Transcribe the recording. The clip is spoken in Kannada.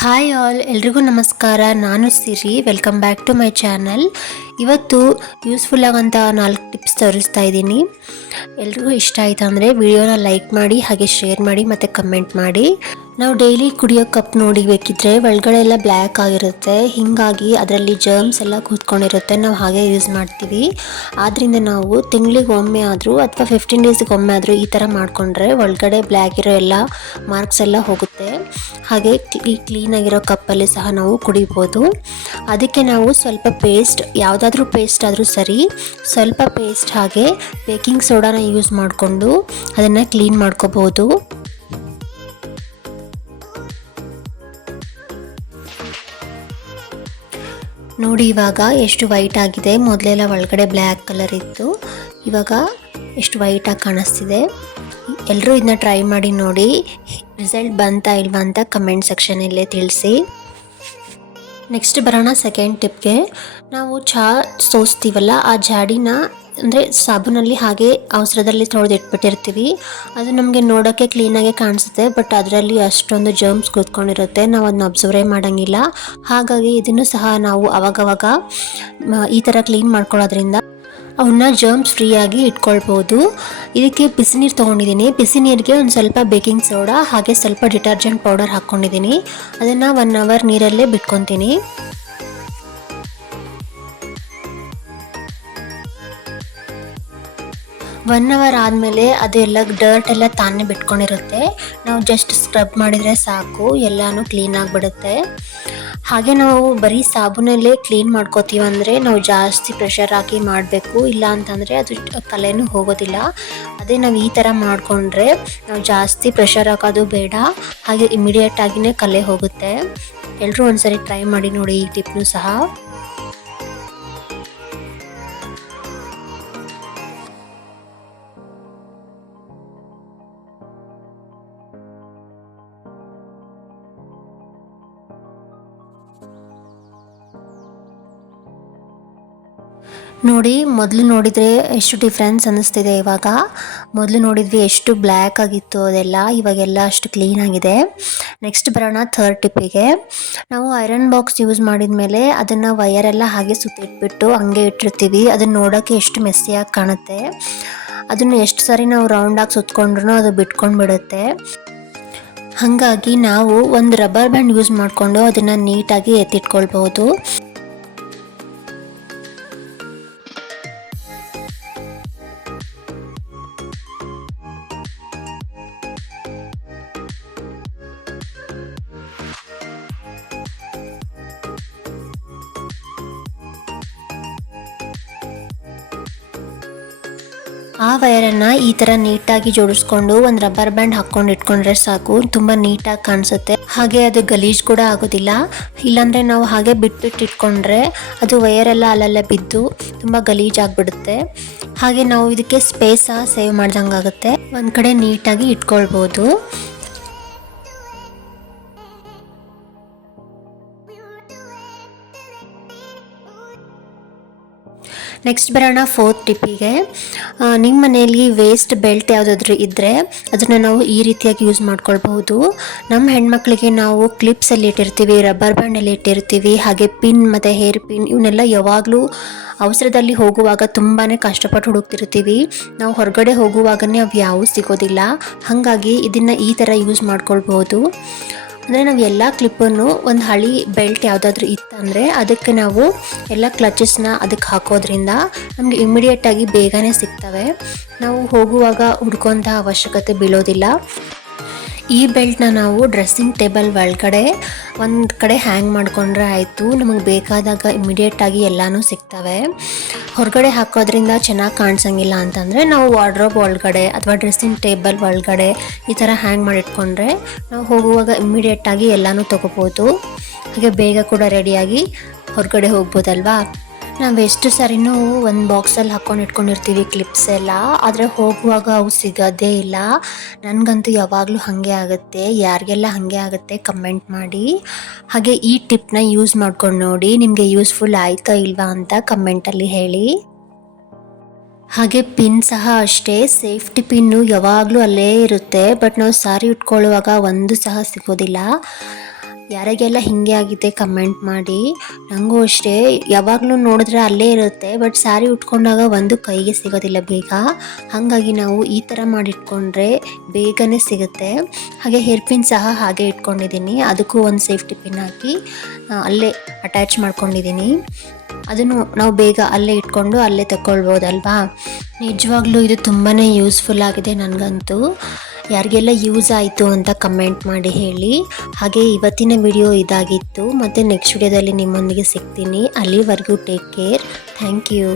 ಹಾಯ್ ಆಲ್ ಎಲ್ರಿಗೂ ನಮಸ್ಕಾರ. ನಾನು Siri. Welcome back to my channel ಇವತ್ತು ಯೂಸ್ಫುಲ್ ಆಗೋಂಥ ನಾಲ್ಕು ಟಿಪ್ಸ್ ತೋರಿಸ್ತಾ ಇದ್ದೀನಿ. ಎಲ್ರಿಗೂ ಇಷ್ಟ ಆಯ್ತು ಅಂದರೆ ವಿಡಿಯೋನ ಲೈಕ್ ಮಾಡಿ, ಹಾಗೆ ಶೇರ್ ಮಾಡಿ ಮತ್ತು ಕಮೆಂಟ್ ಮಾಡಿ. ನಾವು ಡೈಲಿ ಕುಡಿಯೋ ಕಪ್ ನೋಡಿ ಬೇಕಿದ್ರೆ ಒಳಗಡೆ ಎಲ್ಲ ಬ್ಲ್ಯಾಕ್ ಆಗಿರುತ್ತೆ. ಹೀಗಾಗಿ ಅದರಲ್ಲಿ ಜರ್ಮ್ಸ್ ಎಲ್ಲ ಕೂತ್ಕೊಂಡಿರುತ್ತೆ. ನಾವು ಹಾಗೆ ಯೂಸ್ ಮಾಡ್ತೀವಿ. ಆದ್ದರಿಂದ ನಾವು ತಿಂಗಳಿಗೆ ಒಮ್ಮೆ ಆದರೂ ಅಥವಾ ಫಿಫ್ಟೀನ್ ಡೇಸ್ಗೆ ಒಮ್ಮೆ ಆದರೂ ಈ ಥರ ಮಾಡಿಕೊಂಡ್ರೆ ಒಳಗಡೆ ಬ್ಲ್ಯಾಕ್ ಇರೋ ಎಲ್ಲ ಮಾರ್ಕ್ಸ್ ಎಲ್ಲ ಹೋಗುತ್ತೆ. ಹಾಗೆ ಕ್ಲೀ ಕ್ಲೀನಾಗಿರೋ ಕಪ್ಪಲ್ಲಿ ಸಹ ನಾವು ಕುಡಿಬೋದು. ಅದಕ್ಕೆ ನಾವು ಸ್ವಲ್ಪ ಪೇಸ್ಟ್ ಯಾವುದಾದ್ರೂ ಪೇಸ್ಟ್ ಆದರೂ ಸರಿ ಸ್ವಲ್ಪ ಪೇಸ್ಟ್ ಹಾಗೆ ಬೇಕಿಂಗ್ ಸೋಡಾನ ಯೂಸ್ ಮಾಡಿಕೊಂಡು ಅದನ್ನು ಕ್ಲೀನ್ ಮಾಡ್ಕೋಬೋದು ನೋಡಿ, ಇವಾಗ ಎಷ್ಟು ವೈಟ್ ಆಗಿದೆ. ಮೊದಲೆಲ್ಲ ಒಳಗಡೆ ಬ್ಲ್ಯಾಕ್ ಕಲರ್ ಇತ್ತು. ಇವಾಗ ಎಷ್ಟು ವೈಟಾಗಿ ಕಾಣಿಸ್ತಿದೆ. ಎಲ್ಲರೂ ಇದನ್ನ ಟ್ರೈ ಮಾಡಿ ನೋಡಿ. ರಿಸಲ್ಟ್ ಬಂತಾ ಇಲ್ವಾ ಅಂತ ಕಮೆಂಟ್ ಸೆಕ್ಷನಲ್ಲೇ ತಿಳಿಸಿ. ನೆಕ್ಸ್ಟ್ ಬರೋಣ ಸೆಕೆಂಡ್ ಟಿಪ್ಗೆ ನಾವು ಚಹಾ ಸೋಸ್ತೀವಲ್ಲ, ಆ ಜಾಡಿನ ಅಂದರೆ ಸಾಬೂನಲ್ಲಿ ಹಾಗೆ ಅವಸರದಲ್ಲಿ ತೊಳೆದಿಟ್ಬಿಟ್ಟಿರ್ತೀವಿ ಅದು ನಮಗೆ ನೋಡೋಕ್ಕೆ ಕ್ಲೀನಾಗೆ ಕಾಣಿಸುತ್ತೆ ಬಟ್ ಅದರಲ್ಲಿ ಅಷ್ಟೊಂದು ಜರ್ಮ್ಸ್ ಕೂತ್ಕೊಂಡಿರುತ್ತೆ. ನಾವು ಅದನ್ನ ಅಬ್ಸರ್ವೇ ಮಾಡೋಂಗಿಲ್ಲ. ಹಾಗಾಗಿ ಇದನ್ನು ಸಹ ನಾವು ಅವಾಗವಾಗ ಈ ಥರ ಕ್ಲೀನ್ ಮಾಡ್ಕೊಳ್ಳೋದ್ರಿಂದ ಅವನ್ನ ಜರ್ಮ್ಸ್ ಫ್ರೀಯಾಗಿ ಇಟ್ಕೊಳ್ಬೋದು. ಇದಕ್ಕೆ ಬಿಸಿ ನೀರು ತೊಗೊಂಡಿದ್ದೀನಿ. ಬಿಸಿ ನೀರಿಗೆ ಒಂದು ಸ್ವಲ್ಪ ಬೇಕಿಂಗ್ ಸೋಡಾ ಹಾಗೆ ಸ್ವಲ್ಪ ಡಿಟರ್ಜೆಂಟ್ ಪೌಡರ್ ಹಾಕ್ಕೊಂಡಿದ್ದೀನಿ. ಅದನ್ನು ಒನ್ ಅವರ್ ನೀರಲ್ಲೇ ಬಿಟ್ಕೊತೀನಿ. ಒನ್ ಅವರ್ ಆದಮೇಲೆ ಅದೆಲ್ಲ ಡರ್ಟ್ ಎಲ್ಲ ತಾನೇ ಬಿಟ್ಕೊಂಡಿರುತ್ತೆ. ನಾವು ಜಸ್ಟ್ ಸ್ಕ್ರಬ್ ಮಾಡಿದರೆ ಸಾಕು, ಎಲ್ಲನೂ ಕ್ಲೀನ್ ಆಗಿಬಿಡುತ್ತೆ. ಹಾಗೆ ನಾವು ಬರೀ ಸಾಬೂನಲ್ಲೇ ಕ್ಲೀನ್ ಮಾಡ್ಕೋತೀವಿ ಅಂದರೆ ನಾವು ಜಾಸ್ತಿ ಪ್ರೆಷರ್ ಹಾಕಿ ಮಾಡಬೇಕು, ಇಲ್ಲ ಅಂತಂದರೆ ಅದು ಕಲೆನೂ ಹೋಗೋದಿಲ್ಲ. ಅದೇ ನಾವು ಈ ಥರ ಮಾಡಿಕೊಂಡ್ರೆ ನಾವು ಜಾಸ್ತಿ ಪ್ರೆಷರ್ ಹಾಕೋದು ಬೇಡ, ಹಾಗೆ ಇಮಿಡಿಯೇಟ್ ಆಗಿನೇ ಕಲೆ ಹೋಗುತ್ತೆ. ಎಲ್ಲರೂ ಒಂದ್ಸರಿ ಟ್ರೈ ಮಾಡಿ ನೋಡಿ ಈ ಟಿಪ್ನು ಸಹ. ನೋಡಿ, ಮೊದಲು ನೋಡಿದರೆ ಎಷ್ಟು ಡಿಫ್ರೆನ್ಸ್ ಅನ್ನಿಸ್ತಿದೆ ಇವಾಗ. ಮೊದಲು ನೋಡಿದ್ವಿ ಎಷ್ಟು ಬ್ಲ್ಯಾಕ್ ಆಗಿತ್ತು ಅದೆಲ್ಲ, ಇವಾಗೆಲ್ಲ ಅಷ್ಟು ಕ್ಲೀನ್ ಆಗಿದೆ. ನೆಕ್ಸ್ಟ್ ಬರೋಣ ಥರ್ಡ್ ಟಿಪ್ಪಿಗೆ ನಾವು ಐರನ್ ಬಾಕ್ಸ್ ಯೂಸ್ ಮಾಡಿದ ಮೇಲೆ ಅದನ್ನು ವಯರೆಲ್ಲ ಹಾಗೆ ಸುತ್ತಿಟ್ಬಿಟ್ಟು ಹಂಗೆ ಇಟ್ಟಿರ್ತೀವಿ. ಅದನ್ನು ನೋಡೋಕ್ಕೆ ಎಷ್ಟು ಮೆಸ್ಸಿಯಾಗಿ ಕಾಣುತ್ತೆ. ಅದನ್ನು ಎಷ್ಟು ಸಾರಿ ನಾವು ರೌಂಡಾಗಿ ಸುತ್ತಕೊಂಡ್ರೂ ಅದು ಬಿಟ್ಕೊಂಡು ಬಿಡುತ್ತೆ ಹಾಗಾಗಿ ನಾವು ಒಂದು ರಬ್ಬರ್ ಬ್ಯಾಂಡ್ ಯೂಸ್ ಮಾಡಿಕೊಂಡು ಅದನ್ನು ನೀಟಾಗಿ ಎತ್ತಿಟ್ಕೊಳ್ಬೋದು ಆ ವಯರನ್ನು ಈ ಥರ ನೀಟಾಗಿ ಜೋಡಿಸ್ಕೊಂಡು ಒಂದು ರಬ್ಬರ್ ಬ್ಯಾಂಡ್ ಹಾಕ್ಕೊಂಡು ಇಟ್ಕೊಂಡ್ರೆ ಸಾಕು. ತುಂಬ ನೀಟಾಗಿ ಕಾಣಿಸುತ್ತೆ. ಹಾಗೆ ಅದು ಗಲೀಜ್ ಕೂಡ ಆಗೋದಿಲ್ಲ. ಇಲ್ಲಾಂದರೆ ನಾವು ಹಾಗೆ ಬಿಟ್ಬಿಟ್ಟು ಇಟ್ಕೊಂಡ್ರೆ ಅದು ವಯರೆಲ್ಲ ಅಲ್ಲಲ್ಲೇ ಬಿದ್ದು ತುಂಬ ಗಲೀಜ್ ಆಗಿಬಿಡುತ್ತೆ. ಹಾಗೆ ನಾವು ಇದಕ್ಕೆ ಸ್ಪೇಸ್ ಸಹ ಸೇವ್ ಮಾಡ್ದಂಗಾಗುತ್ತೆ. ಒಂದು ಕಡೆ ನೀಟಾಗಿ ಇಟ್ಕೊಳ್ಬೋದು. ನೆಕ್ಸ್ಟ್ ಬರೋಣ ಫೋರ್ತ್ ಟಿಪ್ಪಿಗೆ ನಿಮ್ಮ ಮನೆಯಲ್ಲಿ ವೇಸ್ಟ್ ಬೆಲ್ಟ್ ಯಾವುದಾದ್ರೂ ಇದ್ದರೆ ಅದನ್ನು ನಾವು ಈ ರೀತಿಯಾಗಿ ಯೂಸ್ ಮಾಡ್ಕೊಳ್ಬಹುದು. ನಮ್ಮ ಹೆಣ್ಮಕ್ಳಿಗೆ ನಾವು ಕ್ಲಿಪ್ಸಲ್ಲಿ ಇಟ್ಟಿರ್ತೀವಿ ರಬ್ಬರ್ ಬ್ಯಾಂಡಲ್ಲಿ ಇಟ್ಟಿರ್ತೀವಿ, ಹಾಗೆ ಪಿನ್ ಮತ್ತು ಹೇರ್ ಪಿನ್ ಇವನ್ನೆಲ್ಲ ಯಾವಾಗಲೂ ಅವಸರದಲ್ಲಿ ಹೋಗುವಾಗ ತುಂಬಾ ಕಷ್ಟಪಟ್ಟು ಹುಡುಕ್ತಿರ್ತೀವಿ. ನಾವು ಹೊರಗಡೆ ಹೋಗುವಾಗನೇ ಅವು ಯಾವೂ ಸಿಗೋದಿಲ್ಲ. ಹಾಗಾಗಿ ಇದನ್ನು ಈ ಥರ ಯೂಸ್ ಮಾಡ್ಕೊಳ್ಬೋದು ಅಂದರೆ ನಾವು ಎಲ್ಲ ಕ್ಲಿಪ್ಪನ್ನು ಒಂದು ಹಳಿ ಬೆಲ್ಟ್ ಯಾವುದಾದ್ರೂ ಇತ್ತಂದರೆ ಅದಕ್ಕೆ ನಾವು ಎಲ್ಲ ಕ್ಲಚಸ್ನ ಅದಕ್ಕೆ ಹಾಕೋದ್ರಿಂದ ನಮಗೆ ಇಮ್ಮಿಡಿಯೇಟಾಗಿ ಬೇಗನೆ ಸಿಗ್ತವೆ. ನಾವು ಹೋಗುವಾಗ ಹುಡ್ಕೋಂಥ ಅವಶ್ಯಕತೆ ಬೀಳೋದಿಲ್ಲ. ಈ ಬೆಲ್ಟ್ನ ನಾವು ಡ್ರೆಸ್ಸಿಂಗ್ ಟೇಬಲ್ ಒಳಗಡೆ ಒಂದು ಕಡೆ ಹ್ಯಾಂಗ್ ಮಾಡಿಕೊಂಡ್ರೆ ಆಯಿತು. ನಮಗೆ ಬೇಕಾದಾಗ ಇಮಿಡಿಯೇಟಾಗಿ ಎಲ್ಲನೂ ಸಿಗ್ತವೆ. ಹೊರಗಡೆ ಹಾಕೋದ್ರಿಂದ ಚೆನ್ನಾಗಿ ಕಾಣಿಸಂಗಿಲ್ಲ ಅಂತಂದರೆ ನಾವು ವಾರ್ಡ್ರೋಬ್ ಒಳಗಡೆ ಅಥವಾ ಡ್ರೆಸ್ಸಿಂಗ್ ಟೇಬಲ್ ಒಳಗಡೆ ಈ ಥರ ಹ್ಯಾಂಗ್ ಮಾಡಿಟ್ಕೊಂಡ್ರೆ ನಾವು ಹೋಗುವಾಗ ಇಮ್ಮಿಡಿಯೇಟಾಗಿ ಎಲ್ಲನೂ ತೊಗೋಬೋದು. ಹಾಗೆ ಬೇಗ ಕೂಡ ರೆಡಿಯಾಗಿ ಹೊರಗಡೆ ಹೋಗ್ಬೋದಲ್ವಾ? ನಾವು ಎಷ್ಟು ಸರಿನೂ ಒಂದು ಬಾಕ್ಸಲ್ಲಿ ಹಾಕ್ಕೊಂಡು ಇಟ್ಕೊಂಡಿರ್ತೀವಿ ಕ್ಲಿಪ್ಸ್ ಎಲ್ಲ. ಆದರೆ ಹೋಗುವಾಗ ಅವು ಸಿಗೋದೇ ಇಲ್ಲ. ನನಗಂತೂ ಯಾವಾಗಲೂ ಹಾಗೆ ಆಗುತ್ತೆ. ಯಾರಿಗೆಲ್ಲ ಹಾಗೆ ಆಗುತ್ತೆ ಕಮೆಂಟ್ ಮಾಡಿ. ಹಾಗೆ ಈ ಟಿಪ್ನ ಯೂಸ್ ಮಾಡ್ಕೊಂಡು ನೋಡಿ ನಿಮಗೆ ಯೂಸ್ಫುಲ್ ಆಯ್ತಾ ಇಲ್ವಾ ಅಂತ ಕಮೆಂಟಲ್ಲಿ ಹೇಳಿ. ಹಾಗೆ ಪಿನ್ ಸಹ ಅಷ್ಟೇ. ಸೇಫ್ಟಿ ಪಿನ್ನು ಯಾವಾಗಲೂ ಅಲ್ಲೇ ಇರುತ್ತೆ. ಬಟ್ ನಾವು ಸಾರಿ ಉಟ್ಕೊಳ್ಳುವಾಗ ಒಂದು ಸಹ ಸಿಗೋದಿಲ್ಲ. ಯಾರಿಗೆಲ್ಲ ಹಿಂಗೆ ಆಗಿದೆ ಕಮೆಂಟ್ ಮಾಡಿ ನನಗೂ ಅಷ್ಟೇ. ಯಾವಾಗಲೂ ನೋಡಿದ್ರೆ ಅಲ್ಲೇ ಇರುತ್ತೆ ಬಟ್ ಸ್ಯಾರಿ ಉಟ್ಕೊಂಡಾಗ ಒಂದು ಕೈಗೆ ಸಿಗೋದಿಲ್ಲ ಬೇಗ. ಹಾಗಾಗಿ ನಾವು ಈ ಥರ ಮಾಡಿಟ್ಕೊಂಡ್ರೆ ಬೇಗನೆ ಸಿಗುತ್ತೆ. ಹಾಗೆ ಹೇರ್ ಪಿನ್ ಸಹ ಹಾಗೆ ಇಟ್ಕೊಂಡಿದ್ದೀನಿ. ಅದಕ್ಕೂ ಒಂದು ಸೇಫ್ಟಿ ಪಿನ್ ಹಾಕಿ ಅಲ್ಲೇ ಅಟ್ಯಾಚ್ ಮಾಡ್ಕೊಂಡಿದ್ದೀನಿ. ಅದನ್ನು ನಾವು ಬೇಗ ಅಲ್ಲೇ ಇಟ್ಕೊಂಡು ಅಲ್ಲೇ ತಗೊಳ್ಬೋದಲ್ವಾ? ನಿಜವಾಗ್ಲೂ ಇದು ತುಂಬಾ ಯೂಸ್ಫುಲ್ ಆಗಿದೆ ನನಗಂತೂ. ಯಾರಿಗೆಲ್ಲ ಯೂಸ್ ಆಯಿತು ಅಂತ ಕಮೆಂಟ್ ಮಾಡಿ ಹೇಳಿ. ಹಾಗೆ ಇವತ್ತಿನ ವಿಡಿಯೋ ಇದಾಗಿತ್ತು. ಮತ್ತು ನೆಕ್ಸ್ಟ್ ವಿಡಿಯೋದಲ್ಲಿ ನಿಮ್ಮೊಂದಿಗೆ ಸಿಗ್ತೀನಿ. ಅಲ್ಲಿವರೆಗೂ ಟೇಕ್ ಕೇರ್ ಥ್ಯಾಂಕ್ ಯು